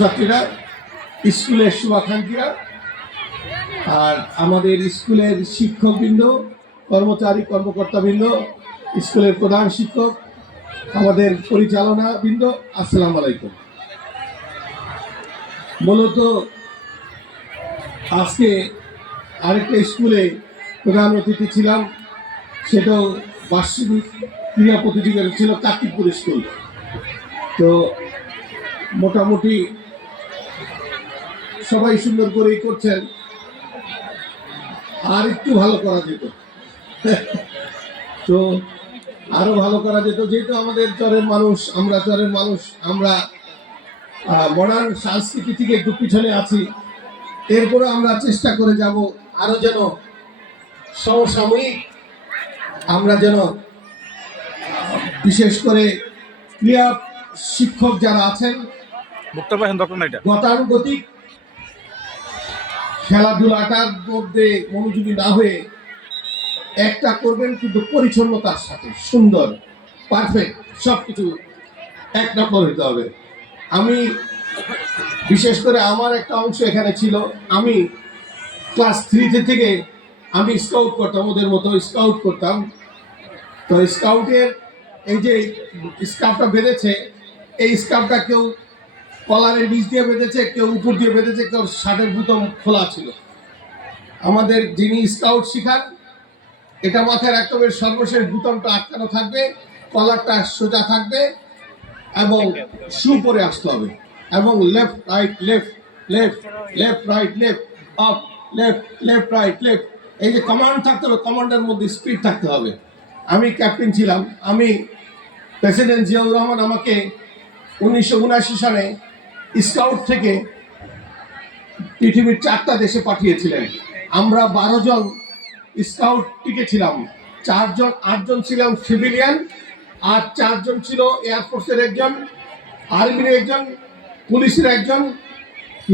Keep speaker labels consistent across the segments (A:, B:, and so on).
A: ছাত্রীরা, স্কুলের শুভাকাঙ্ক্ষীরা আর আমাদের স্কুলের শিক্ষকবৃন্দ, কর্মচারী কর্মকর্তাবৃন্দ, স্কুলের প্রধান শিক্ষক, আমাদের পরিচালনা বৃন্দ আসসালাম আলাইকুম। মূলত আজকে আরেকটা স্কুলে প্রধান অতিথি ছিলাম সেটাও বার্ষিক ক্রীড়া প্রতিযোগিতা ছিল কার্তিকপুর স্কুল। তো মোটামুটি সবাই সুন্দর করেই করছেন। আর একটু ভালো করা যেত। তো আরও ভালো করা যেত। যেহেতু আমাদের চরের মানুষ আমরা চরের মানুষ আমরা মডার্ন সংস্কৃতি থেকে একটু পিছনে আছি। এরপরে আমরা চেষ্টা করে যাব আরও যেন সমসাময়িক আমরা যেন বিশেষ করে ক্রিয়া শিক্ষক যারা আছেন গতানুগতিক খেলাধুলাটার মধ্যে মনোযোগী না হয়ে একটা করবেন কিন্তু পরিচ্ছন্নতার সাথে, সুন্দর পারফেক্ট সব কিছু এক নম্বর হতে হবে। আমি বিশেষ করে আমার একটা অংশ এখানে ছিল, আমি ক্লাস থ্রিতে থেকে আমি স্কাউট করতাম, ওদের মতো স্কাউট করতাম। তো স্কাউটের এই যে স্কার্ফটা বেঁধেছে, এই স্কার্ফটা কেউ কলারের নিচ দিয়ে বেঁধেছে, কেউ উপর দিয়ে বেঁধেছে, কেউ শার্টের বুতম খোলা ছিল। আমাদের যিনি স্কাউট শিখান, এটা মাথায় রাখতে হবে, সর্বশেষ বুতমটা আটকানো থাকবে, কলারটা সোজা থাকবে এবং শু পরে আসতে হবে এবং left right left left left right left up left left right left এই যে কমান্ড থাকতে হবে কমান্ডের মধ্যে স্পিড থাকতে হবে। আমি ক্যাপ্টেন ছিলাম, আমি প্রেসিডেন্ট জিয়াউর রহমান আমাকে উনিশশো উনাশি সালে স্কাউট থেকে পৃথিবীর চারটা দেশে পাঠিয়েছিলেন। আমরা বারো জন স্কাউট টিকেছিলাম চারজন, আটজন ছিলাম সিভিলিয়ান, আর চারজন ছিল এয়ারফোর্সের একজন, আর্মির একজন, পুলিশের একজন,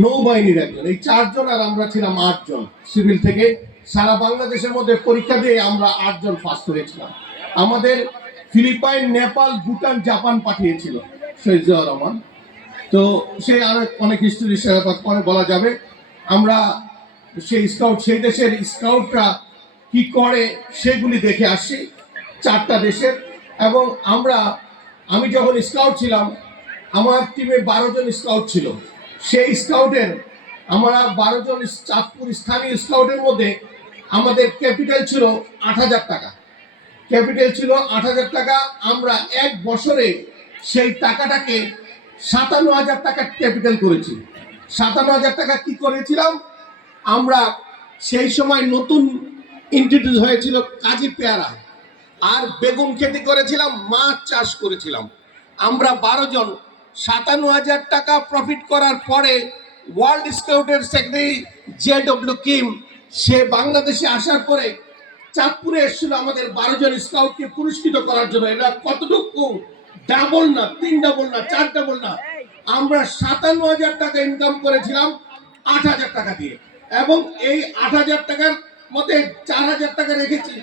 A: নৌবাহিনীর একজন। এই চারজন আর আমরা ছিলাম আটজন সিভিল থেকে। সারা বাংলাদেশের মধ্যে পরীক্ষা দিয়ে আমরা আটজন ফার্স্ট হয়েছিলাম। আমাদের ফিলিপাইন, নেপাল, ভুটান, জাপান পাঠিয়েছিল জিয়াউর রহমান। তো সে আর অনেক হিস্টোরি পরে বলা যাবে। আমরা সেই স্কাউট সেই দেশের স্কাউটরা কি করে সেগুলি দেখে আসছি চারটা দেশের। এবং আমরা, আমি যখন স্কাউট ছিলাম, আমার টিমে বারো জন স্কাউট ছিল। সেই স্কাউটের আমরা বারো জন চাঁদপুর স্থানীয় স্কাউটের মধ্যে আমাদের ক্যাপিটাল ছিল আট হাজার টাকা। ক্যাপিটাল ছিল আট হাজার টাকা। আমরা এক বছরে সেই টাকাটাকে সাতান্ন হাজার টাকা ক্যাপিটাল করেছি। সাতান্ন হাজার টাকা কি করেছিলাম? আমরা সেই সময় নতুন ইন্ট্রোডিউস হয়েছিল কাজী পেয়ারা। আর বেগুন খেতে করেছিলাম, মাছ চাষ করেছিলাম। আমরা বারো জন। সাতান্ন হাজার টাকা প্রফিট করার পরে ওয়ার্ল্ড স্কাউটের সেক্রেটারি জে ডব্লিউ কিম সে বাংলাদেশে আসার পরে চাঁদপুরে এসেছিল আমাদের বারো জন স্কাউটকে পুরস্কৃত করার জন্য। এটা কতটুকু ডাবল না তিন ডাবল না চার ডাবল না। আমরা সাতান্ন হাজার টাকা ইনকাম করেছিলাম আট হাজার টাকা দিয়ে। এবং এই আট হাজার টাকার মধ্যে চার হাজার টাকা রেখেছি।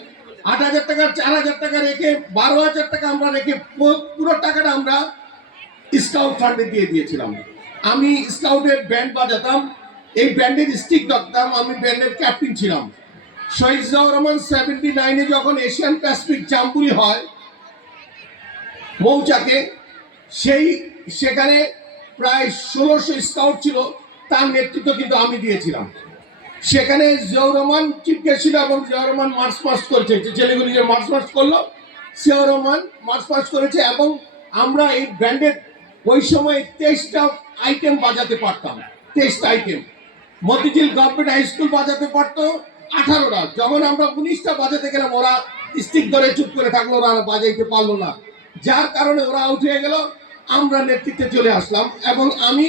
A: আট হাজার টাকার চার হাজার টাকা রেখে বারো হাজার টাকা আমরা রেখে পুরো টাকাটা আমরা স্কাউট ফান্ডে দিয়ে দিয়েছিলাম। আমি স্কাউটের ব্যান্ড বাজাতাম এই ব্যান্ডের স্টিক রাখতাম আমি ব্যান্ডের ক্যাপ্টেন ছিলাম। শহীদ রহমান সেভেন্টি নাইনে যখন এশিয়ান প্যাসিফিক জাম্পুরি হয় মৌচাকে সেই, সেখানে প্রায় ষোলোশো স্কাউট ছিল, তার নেতৃত্ব কিন্তু আমি দিয়েছিলাম। সেখানে জিয়াউর রহমান গেস্ট ছিল এবং জিয়াউর রহমান মার্চ পাস্ট করেছে। যে ছেলেগুলি যে মার্চ পাস্ট করল, জিয়াউর রহমান মার্চ পাস্ট করেছে এবং আমরা এই ব্যান্ডের ওই সময় তেইশটা আইটেম বাজাতে পারতাম। তেইশটা item Motijheel government high school বাজাতে পারতো আঠারোটা। যখন আমরা উনিশটা বাজাতে গেলাম, ওরা স্টিক ধরে চুপ করে থাকল, ওরা বাজাইতে পারল না। যার কারণে ওরা আউট হয়ে গেল। আমরা নেতৃত্বে চলে আসলাম এবং আমি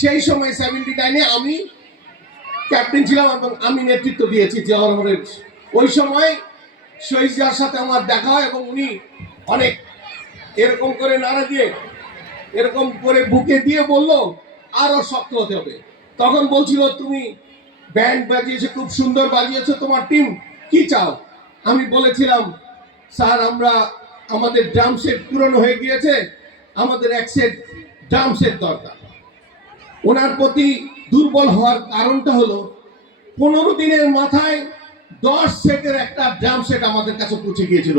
A: সেই সময় সেভেন্টি নাইনে আমি ক্যাপ্টেন ছিলাম এবং আমি নেতৃত্ব দিয়েছি রহমানের। ওই সময় শহীদ জিয়ার সাথে আমার দেখা হয় এবং উনি অনেক এরকম করে নাড়া দিয়ে, এরকম করে বুকে দিয়ে বলল আরও শক্ত হতে হবে। তখন বলছিল, তুমি ব্যান্ড বাজিয়েছো, খুব সুন্দর বাজিয়েছো তোমার টিম কি চাও? আমি বলেছিলাম, স্যার, আমরা আমাদের ড্রাম সেট পুরনো হয়ে গিয়েছে, আমাদের এক সেট ড্রাম সেট দরকার। ওনার প্রতি দুর্বল হওয়ার কারণটা হলো, পনেরো দিনের মাথায় দশ সেটের একটা ড্রাম সেট আমাদের কাছে পৌঁছে গিয়েছিল।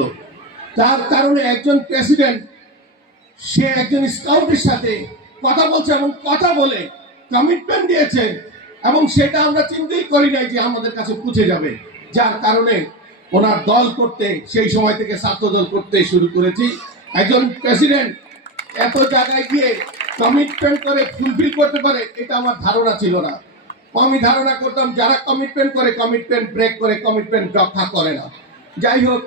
A: তার কারণে একজন প্রেসিডেন্ট সে একজন স্কাউটের সাথে কথা বলছে এবং কথা বলে কমিটমেন্ট দিয়েছে এবং সেটা আমরা চিন্তাই করি নাই যে আমাদের কাছে পৌঁছে যাবে। যার কারণে ওনার দল করতে, সেই সময় থেকে ছাত্র দল করতে শুরু করেছি। একজন প্রেসিডেন্ট এত জায়গায় গিয়ে কমিটমেন্ট করে ফুলফিল করতে পারে, এটা আমার ধারণা ছিল না। আমি ধারণা করতাম, যারা কমিটমেন্ট করে কমিটমেন্ট ব্রেক করে কমিটমেন্ট রক্ষা করে না। যাই হোক,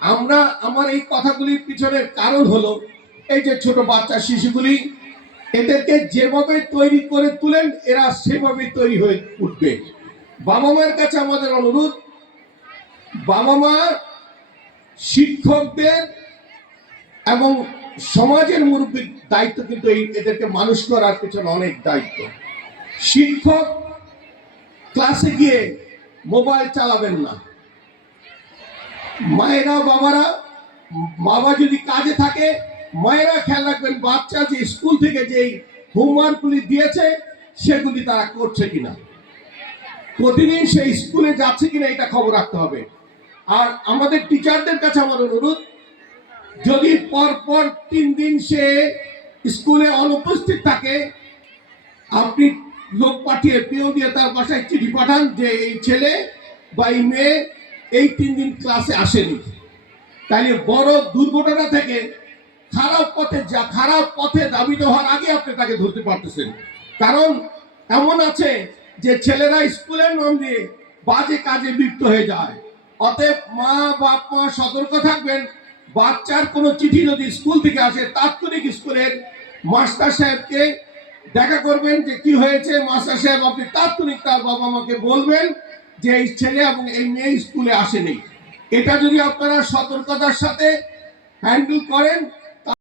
A: আমরা, আমার এই কথাগুলির পিছনের কারণ হলো, এই যে ছোট বাচ্চা শিশুগুলি, এদেরকে যেভাবে তৈরি করে তুলেন, এরা সেভাবে তৈরি হয়ে উঠবে। বাবা মায়ের কাছে আমাদের অনুরোধ বাবা মা শিক্ষকদের এবং সমাজের মুরব্বীর দায়িত্ব কিন্তু এদেরকে মানুষ করার পিছনে অনেক দায়িত্ব। শিক্ষক ক্লাসে গিয়ে মোবাইল চালাবেন না। মায়েরা, বাবারা, বাবা যদি কাজে থাকে, মায়েরা খেয়াল রাখবেন, বাচ্চা যে স্কুল থেকে যেই হোমওয়ার্কগুলি দিয়েছে, সেগুলি তারা করছে কিনা। প্রতিদিন সেই স্কুলে যাচ্ছে কিনা, এটা খবর রাখতে হবে। আর আমাদের টিচারদের কাছে আমার অনুরোধ, যদি পর পর তিন দিন সে স্কুলে অনুপস্থিত থাকে, আপনি লোক পাঠিয়ে পিও দিয়ে তার বাসায় চিঠি পাঠান যে এই ছেলে বা এই মেয়ে এই তিন দিন ক্লাসে আসেনি। তাইলে বড় দুর্ঘটনা থেকে খারাপ পথে যা, খারাপ পথে দাবিত হওয়ার আগে আপনি তাকে ধরতে পারতেছেন। কারণ এমন আছে যে ছেলেরা স্কুলের নাম দিয়ে বাজে কাজে লিপ্ত হয়ে যায়। অতএব মা, বাপ, মা সতর্ক থাকবেন। বাচ্চার কোনো চিঠি যদি স্কুল থেকে আসে, তাৎক্ষণিক স্কুলের মাস্টার সাহেবকে দেখা করবেন যে কি হয়েছে। মাস্টার সাহেব আপনি তাৎক্ষণিক তার বাবা মাকে বলবেন যে এই ছেলে এবং এই মেয়ে স্কুলে আসেনি। এটা যদি আপনারা সতর্কতার সাথে হ্যান্ডেল করেন